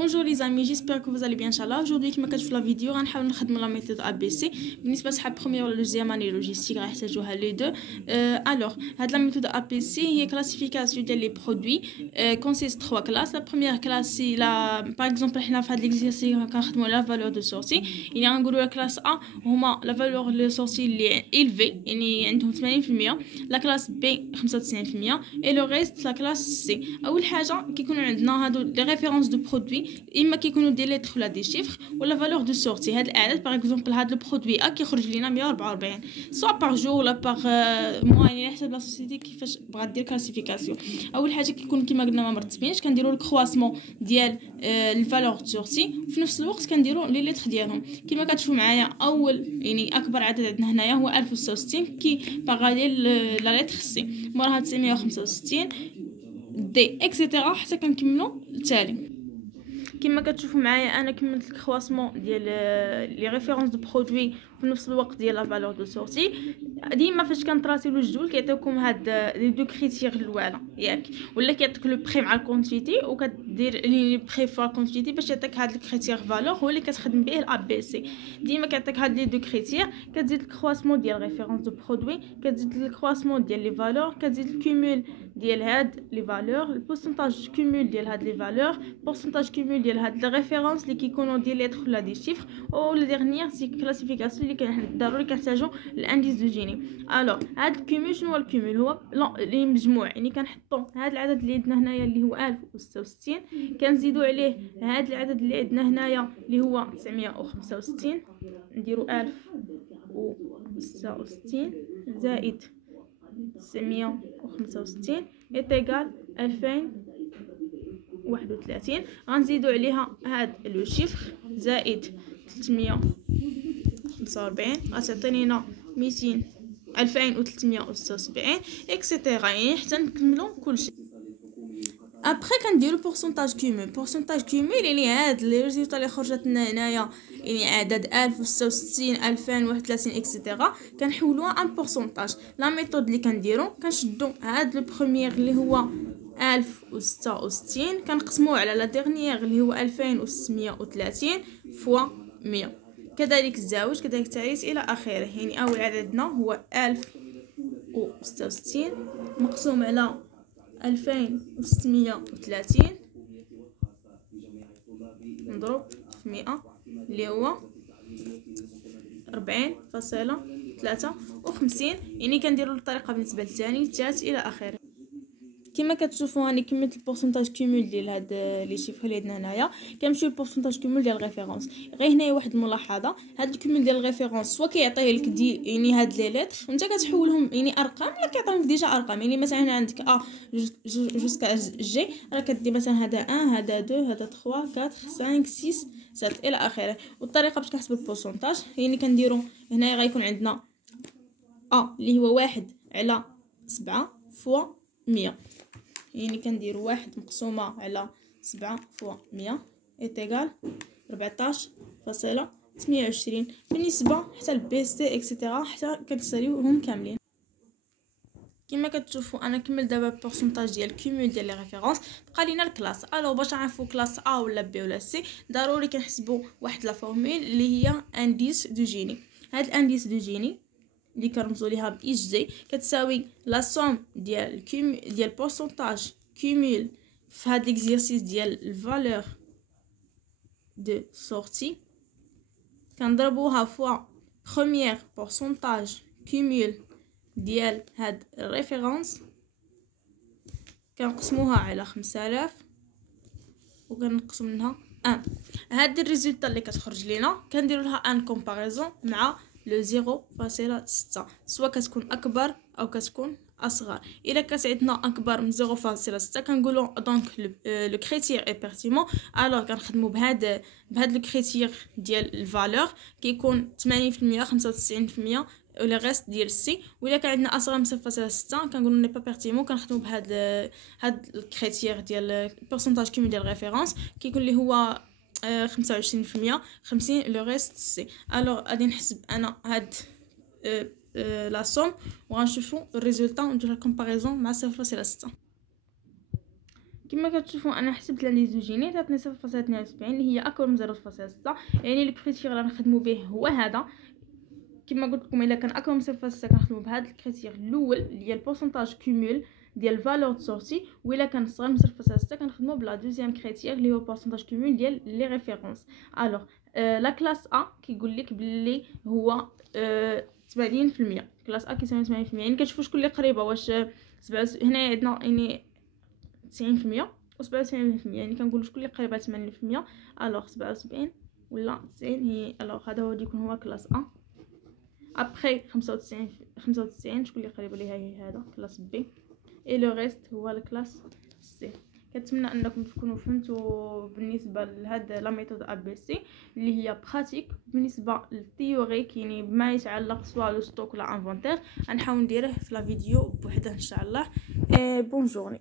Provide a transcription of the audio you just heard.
Bonjour les amis, j'espère que vous allez bien inchallah. Aujourd'hui كما كتشوفوا لا فيديو غنحاول نخدموا لا ميثود ا بي سي بالنسبه لصحاب بروميير ولا دوزيام اني لوجيستيك غيحتاجوها لي دو. الوغ هاد لا ميثود ا بي سي هي كلاسيفيكاسيون ديال لي برودوي كونسيست 3 كلاس. لا بروميير كلاس سي لا باغ اكزومبل حنا في هاد ليكزيرسي كنخدموا لا فالور دو سورتي، يعني غنقولوا لا كلاس ا هما لا فالور لو سورتي اللي ايلفي يعني عندهم 80%، لا كلاس بي 95% اي لو ريست لا كلاس سي. اول حاجه كيكونوا عندنا هادو لي ريفيرونس دو برودوي، اما كيكونوا دي ليتر ولا دي شيفر ولا فالور دو سورتي. هاد الاعداد باغ اكزومبل هاد لو برودوي ا كيخرج لينا 144 سوا باغ جور ولا باغ موا، يعني على حسب لا سوسيتي كيفاش بغات دير كلاسيفيكاسيون. اول حاجه كيكون كيما قلنا ما مرتبينش، كنديروا الكرواسمون ديال الفالور دو سورتي، وفي نفس الوقت كنديروا لي ليتر ديالهم. كيما كتشوفوا معايا اول يعني اكبر عدد عندنا هنايا هو 1066 كي باغا ديال لا ليتر سي، موراها 965 دي اكسيتيرا حتى كنكملوا التالي. كما كتشوفوا معايا انا كملت الكرواسمون ديال لي ريفيرونس دو برودوي في نفس الوقت ديال لا فالور دو سورتي. ديما فاش كنطراسيو الجدول كيعطيوكم هاد لي دو كريتير الاولى ياك، ولا كيعطيك لو بري مع الكونتيتي وكدير لي بري فوا الكونتيتي باش يعطيك هاد الكريتير فالور هو اللي كتخدم به الاب بي سي. ديما كيعطيك هاد لي دو كريتير، كتزيد الكرواسمون ديال ريفيرونس دو برودوي، كتزيد الكرواسمون ديال لي فالور، كتزيد الكومول ديال هاد لي فالور، البورسنتاج كومول ديال هاد لي فالور، بورسنتاج كومول ديال هاد لي ريفيرونس اللي كيكونوا ديال ليتر ولا دي شيفر، او لو ديرنيير سي كلاسيفيكاسيون اللي ضروري كنحتاجو الانديس دو جيني. الوغ هاد الكومول شنو هو الكومول؟ هو لي مجموع، يعني كنحطوا هاد العدد اللي عندنا هنايا اللي هو 1066 كنزيدوا عليه هاد العدد اللي عندنا هنايا اللي هو 965، نديروا 1066 زائد 965 ايتيغال 2031. غنزيدوا عليها هاد لو شيفر زائد 345 غتعطينا 2376 اكسيتيرا، يعني حتى نكملوا كلشي. ابخي كنديروا بورسونتاج كومول. بورسونتاج كومول يعني هاد لي ريزولطا اللي خرجت لنا هنايا، يعني عدد 1066 2031 اكسيتيرا، كنحولوها ان بورسونتاج. لا ميثود اللي كنديروا كنشدوا هاد لو بروميير اللي هو 1066 كنقسموه على لا ديرنيير اللي هو 2630 فوا 100، كذلك الزاوج كذلك التعريس الى اخره. يعني اول عددنا هو 1066 مقسوم على 2630 نضرب في 100 اللي هو 40.53، يعني كنديروا الطريقه بالنسبه للثاني الثالث الى اخره. كما كتشوفوا راني كملت البورسونتاج كومول ديال هاد لي شيفر اللي عندنا هنايا. كنمشيو للبورسونتاج كومول ديال الريفيرونس. غير هنايا واحد الملاحظه، هاد الكومول ديال الريفيرونس سوا كيعطيه لك يعني هاد لي ليتر انت كتحولهم يعني ارقام، ولا كيعطيهم ديجا ارقام. يعني مثلا هنا عندك ا جوسكا جي، راه كدير مثلا هذا 1 هذا 2 هذا 3 4 5 6 7 الى اخره. والطريقه باش كنحسبوا البورسونتاج يعني كنديروا هنايا غيكون عندنا ا اللي هو 1 على 7 فوا 100، يعني كنديروا 1 مقسومه على 7 فوا 100 ايتيغال 14.28. بالنسبه حتى البي سي اكسيتيرا حتى كنساليوهم كاملين. كما كتشوفوا انا كمل دابا البورسونتاج ديال الكومول ديال لي ريفيرونس. بقى لينا الكلاس. الو باش نعرفوا كلاس ا ولا بي ولا سي ضروري كنحسبوا واحد لا فورمول اللي هي انديس دو جيني. هاد الانديس دو جيني اللي كنرمزوا ليها ب اتش جي كتساوي لا سوم ديال ديال بورسونتاج كومول في هاد ليكزيرسيس ديال الفالور دو سورتي كنضربوها فوا بروميير بورسونتاج كومول ديال هاد الريفيرونس كنقسموها على 5000 وكنقسم منها 1. هاد الريزولطا اللي كتخرج لينا كنديروا لها ان كومباريزون مع لو 0.6، سواء كتكون اكبر او كتكون اصغر. الا كانت عندنا اكبر من 0.6 كنقولوا دونك لو كريتير اي بيرتينون. الوغ كنخدموا بهاد لو كريتير ديال الفالور كيكون 80% 95% ولا غيست ديال السي. ولا كان عندنا اصغر من 0.6 كنقولوا ني با بيرتينون، كنخدموا بهاد الكريتير ديال البورسونتاج كومول ديال ريفيرونس كيكون اللي هو 25% 50 لو ريست سي. الوغ غادي نحسب انا هاد لا سوم وغنشوفوا الريزولطا وندير الكومباريزون مع 0.6. كما كتشوفوا انا حسبت لا ليزوجيني تعطيني 0.72 اللي هي اكبر من 0.6. يعني الكريتير اللي غنخدموا به هو هذا. كما قلت لكم الا كان اكبر من 0.6 كنخدموا بهذا الكريتير الاول اللي هي البورسونتاج كومول ديال فالور سورتي، والا كان صغر من 0.6 كنخدموا بلا دوزيام كريتير اللي هو البورسونتاج كومول ديال لي ريفيرونس. الوغ لا كلاس ا كيقول لك باللي هو 80%. كلاس ا كيساوي 80%. يعني كتشوفوا شكون اللي قريبه، واش هنا عندنا يعني 90% و97%. يعني كنقولوا شكون اللي قريبه 80%. الوغ 77 ولا 90 هي. الوغ هذا هو يكون هو كلاس ا. ابري 95 شكون اللي قريبه ليها هي هذا كلاس بي، اي لو ريست هو الكلاس سي. كنتمنى انكم تكونوا فهمتوا بالنسبه لهاد لا ميثود ا بي سي اللي هي براتيك. بالنسبه للثيوريك يعني بما يتعلق سواء لو ستوك ولا انفونتير غنحاول نديره في لا فيديو بوحدها ان شاء الله. بون جورني.